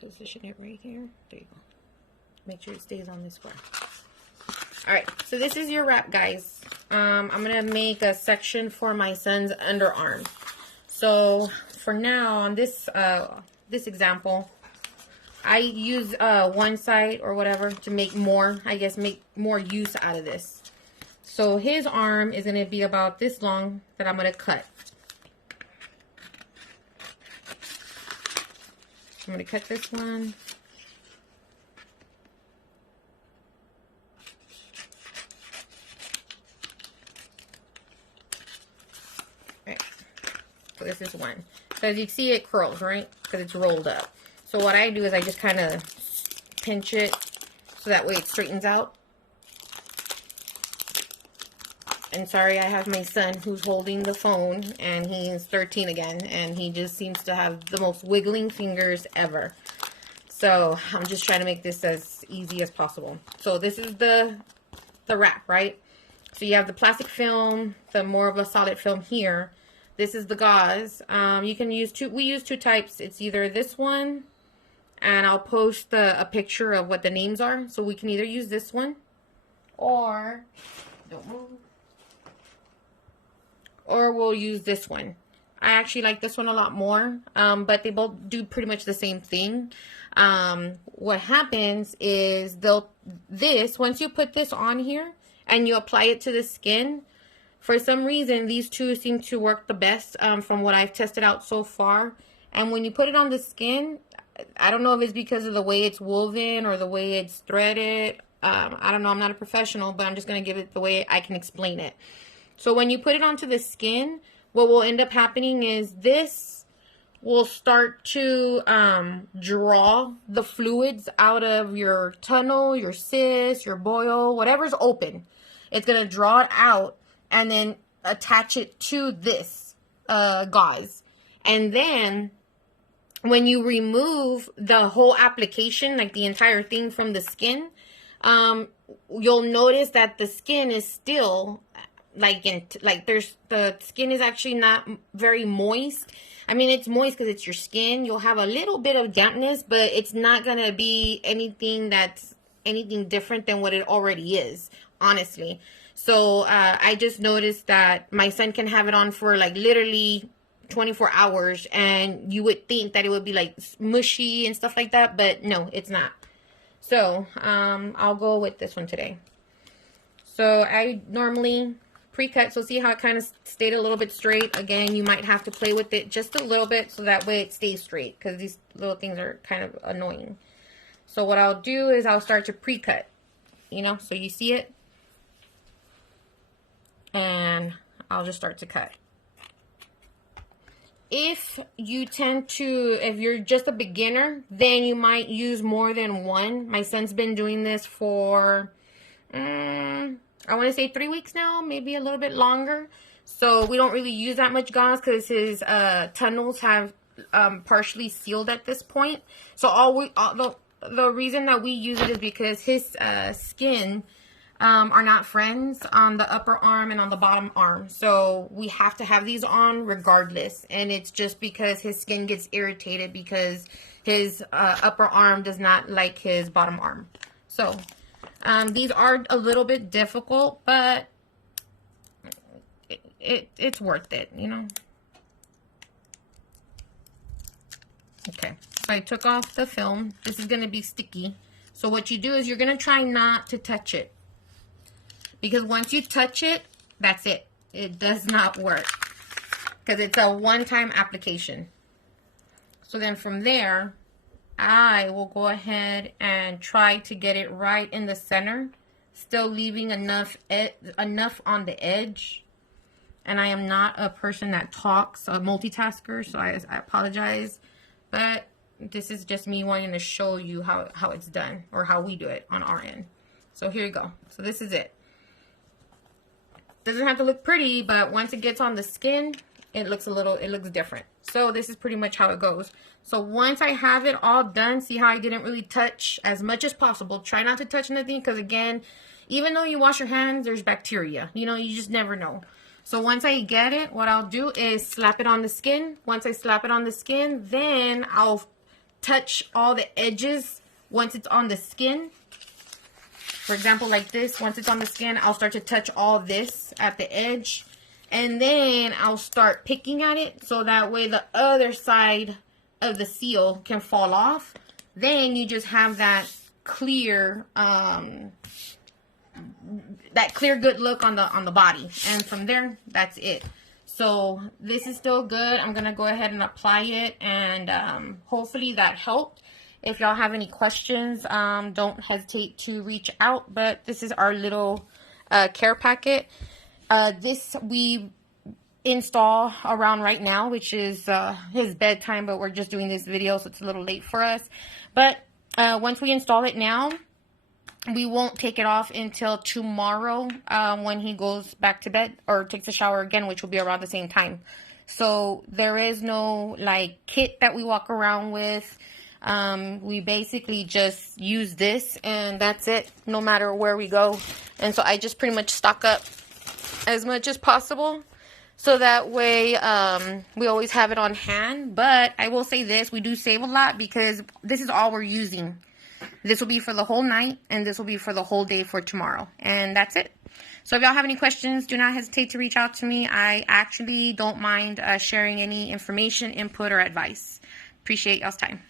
position it right here. There you go. Make sure it stays on this square. Alright, so this is your wrap, guys. I'm going to make a section for my son's underarm. So for now, on this this example, I use one side or whatever to make more, I guess, make more use out of this. So his arm is going to be about this long that I'm going to cut. I'm going to cut this one. Alright, so this is one. So as you see, it curls, right? Because it's rolled up. So what I do is I just kind of pinch it so that way it straightens out. And sorry, I have my son who's holding the phone, and he's 13 again, and he just seems to have the most wiggling fingers ever. So I'm just trying to make this as easy as possible. So this is the wrap, right? So you have the plastic film, the more of a solid film here. This is the gauze. You can use we use two types. It's either this one, and I'll post a picture of what the names are. So we can either use this one, or don't move. Or we'll use this one. I actually like this one a lot more, but they both do pretty much the same thing. What happens is once you put this on here and you apply it to the skin, for some reason these two seem to work the best from what I've tested out so far. And when you put it on the skin, I don't know if it's because of the way it's woven or the way it's threaded. I don't know, I'm not a professional, but I'm just going to give it the way I can explain it. So when you put it onto the skin, what will end up happening is this will start to draw the fluids out of your tunnel, your cyst, your boil, whatever's open. It's going to draw it out and then attach it to this gauze. And then when you remove the whole application, like the entire thing from the skin, you'll notice that the skin is still... the skin is actually not very moist. I mean, it's moist because it's your skin. You'll have a little bit of dampness, but it's not going to be anything different than what it already is, honestly. So, I just noticed that my son can have it on for like literally 24 hours, and you would think that it would be like mushy and stuff like that, but no, it's not. So, I'll go with this one today. So, I normally pre-cut, so see how it kind of stayed a little bit straight. Again, you might have to play with it just a little bit so that way it stays straight, because these little things are kind of annoying. So what I'll do is I'll start to pre-cut, you know, so you see it, and I'll just start to cut. If you're just a beginner, then you might use more than one. My son's been doing this for I want to say 3 weeks now, maybe a little bit longer. So we don't really use that much gauze because his tunnels have partially sealed at this point. So the reason that we use it is because his skin are not friends on the upper arm and on the bottom arm. So we have to have these on regardless. And it's just because his skin gets irritated because his upper arm does not like his bottom arm. So... these are a little bit difficult, but it's worth it, you know. Okay, so I took off the film. This is going to be sticky. So what you do is you're going to try not to touch it. Because once you touch it, that's it. It does not work. Because it's a one-time application. So then from there... I will go ahead and try to get it right in the center, still leaving enough on the edge. And I am not a person that talks, a multitasker, so I apologize. But this is just me wanting to show you how it's done, or how we do it on our end. So here you go. So this is it. Doesn't have to look pretty, but once it gets on the skin, it looks different. So this is pretty much how it goes. So once I have it all done, see how I didn't really touch as much as possible. Try not to touch nothing because, again, even though you wash your hands, there's bacteria. You know, you just never know. So once I get it, what I'll do is slap it on the skin. Once I slap it on the skin, then I'll touch all the edges once it's on the skin. For example, like this, once it's on the skin, I'll start to touch all this at the edge. And then I'll start picking at it so that way the other side of the seal can fall off. Then you just have that clear, good look on the body. And from there, that's it. So this is still good. I'm going to go ahead and apply it, and hopefully that helped. If y'all have any questions, don't hesitate to reach out. But this is our little care packet. This we install around right now, which is his bedtime, but we're just doing this video, so it's a little late for us. But once we install it now, we won't take it off until tomorrow when he goes back to bed or takes a shower again, which will be around the same time. So there is no like kit that we walk around with. We basically just use this, and that's it, no matter where we go. And so I just pretty much stock up as much as possible, so that way we always have it on hand. But I will say this, we do save a lot because this is all we're using. This will be for the whole night, and this will be for the whole day for tomorrow, and that's it. So if y'all have any questions, do not hesitate to reach out to me. I actually don't mind sharing any information, input, or advice. Appreciate y'all's time.